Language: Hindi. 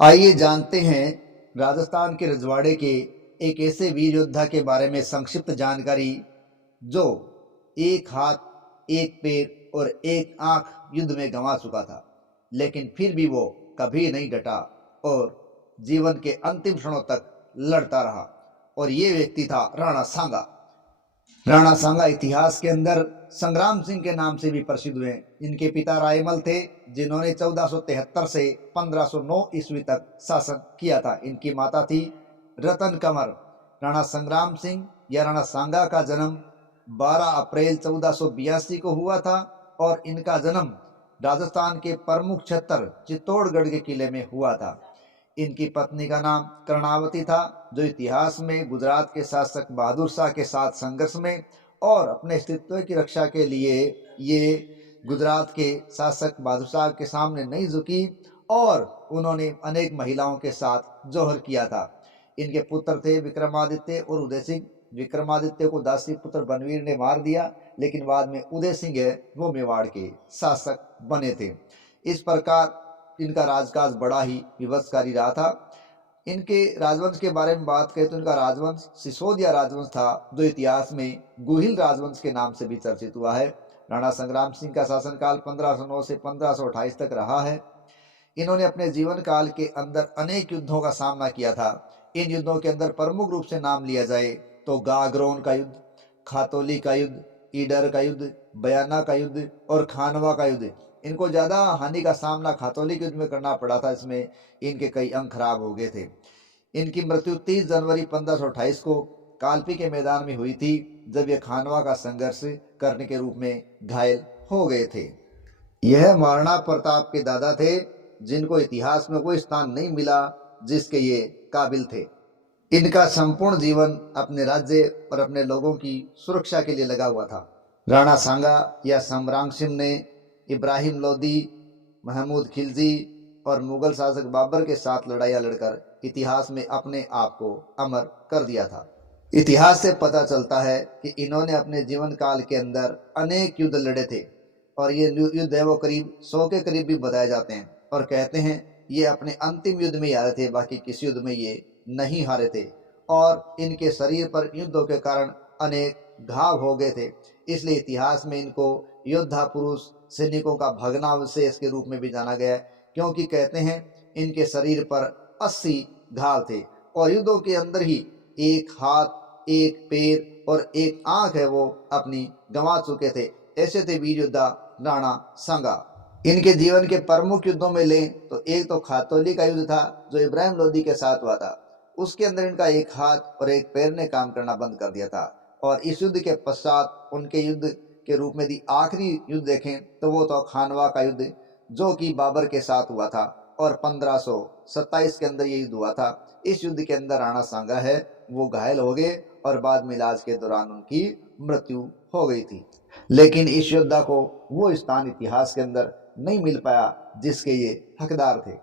आइए जानते हैं राजस्थान के रजवाड़े के एक ऐसे वीर योद्धा के बारे में संक्षिप्त जानकारी जो एक हाथ, एक पैर और एक आंख युद्ध में गंवा चुका था, लेकिन फिर भी वो कभी नहीं डटा और जीवन के अंतिम क्षणों तक लड़ता रहा। और ये व्यक्ति था राणा सांगा। राणा सांगा इतिहास के अंदर संग्राम सिंह के नाम से भी प्रसिद्ध हुए। इनके पिता रायमल थे, जिन्होंने 1473 से 1509 ईस्वी तक शासन किया था। इनकी माता थी रतन कंवर। राणा संग्राम सिंह या राणा सांगा का जन्म 12 अप्रैल 1482 को हुआ था और इनका जन्म राजस्थान के प्रमुख क्षेत्र चित्तौड़गढ़ के किले में हुआ था। इनकी पत्नी का नाम कर्णावती था, जो इतिहास में गुजरात के शासक बहादुर शाह के साथ संघर्ष में और अपने अस्तित्व की रक्षा के लिए ये गुजरात के शासक बहादुर शाह के सामने नहीं झुकी और उन्होंने अनेक महिलाओं के साथ जौहर किया था। इनके पुत्र थे विक्रमादित्य और उदय सिंह। विक्रमादित्य को दासी पुत्र बनवीर ने मार दिया, लेकिन बाद में उदय सिंह है वो मेवाड़ के शासक बने थे। इस प्रकार इनका राजकाज बड़ा ही विवशकारी रहा था। इनके राजवंश के बारे में बात करें तो इनका राजवंश सिसोदिया राजवंश था, जो इतिहास में गुहिल राजवंश के नाम से भी चर्चित हुआ है। राणा संग्राम सिंह का शासनकाल 1509 से 1528 तक रहा है। इन्होंने अपने जीवन काल के अंदर अनेक युद्धों का सामना किया था। इन युद्धों के अंदर प्रमुख रूप से नाम लिया जाए तो गागरोन का युद्ध, खातौली का युद्ध, ईडर का युद्ध, बयाना का युद्ध और खानवा का युद्ध। इनको ज़्यादा हानि का सामना खातौली के युद्ध में करना पड़ा था। इसमें इनके कई अंग खराब हो गए थे। इनकी मृत्यु 30 जनवरी 1528 को कालपी के मैदान में हुई थी, जब ये खानवा का संघर्ष करने के रूप में घायल हो गए थे। यह महाराणा प्रताप के दादा थे, जिनको इतिहास में कोई स्थान नहीं मिला जिसके ये काबिल थे। इनका संपूर्ण जीवन अपने राज्य और अपने लोगों की सुरक्षा के लिए लगा हुआ था। राणा सांगा या संग्राम सिंह ने इब्राहिम लोदी, महमूद खिलजी और मुगल शासक बाबर के साथ लड़ाइयाँ लड़कर इतिहास में अपने आप को अमर कर दिया था। इतिहास से पता चलता है कि इन्होंने अपने जीवन काल के अंदर अनेक युद्ध लड़े थे और ये युद्ध है वो करीब 100 के करीब भी बताए जाते हैं। और कहते हैं ये अपने अंतिम युद्ध में ही हारे थे, बाकी किसी युद्ध में ये नहीं हारे थे। और इनके शरीर पर युद्धों के कारण अनेक घाव हो गए थे, इसलिए इतिहास में इनको योद्धा पुरुष, सैनिकों का भग्नावशेष के रूप में भी जाना गया है। क्योंकि कहते हैं इनके शरीर पर 80 घाव थे और युद्धों के अंदर ही एक हाथ, एक पैर और एक आंख है वो अपनी गंवा चुके थे। ऐसे थे वीर योद्धा राणा सांगा। इनके जीवन के प्रमुख युद्धों में लें तो एक तो खातौली का युद्ध था, जो इब्राहिम लोदी के साथ हुआ था। उसके अंदर इनका एक हाथ और एक पैर ने काम करना बंद कर दिया था। और इस युद्ध के पश्चात उनके युद्ध के रूप में यदि आखिरी युद्ध देखें तो वो तो खानवा का युद्ध, जो कि बाबर के साथ हुआ था और 1527 के अंदर ये युद्ध हुआ था। इस युद्ध के अंदर राणा सांगा है वो घायल हो गए और बाद में इलाज के दौरान उनकी मृत्यु हो गई थी। लेकिन इस योद्धा को वो स्थान इतिहास के अंदर नहीं मिल पाया जिसके ये हकदार थे।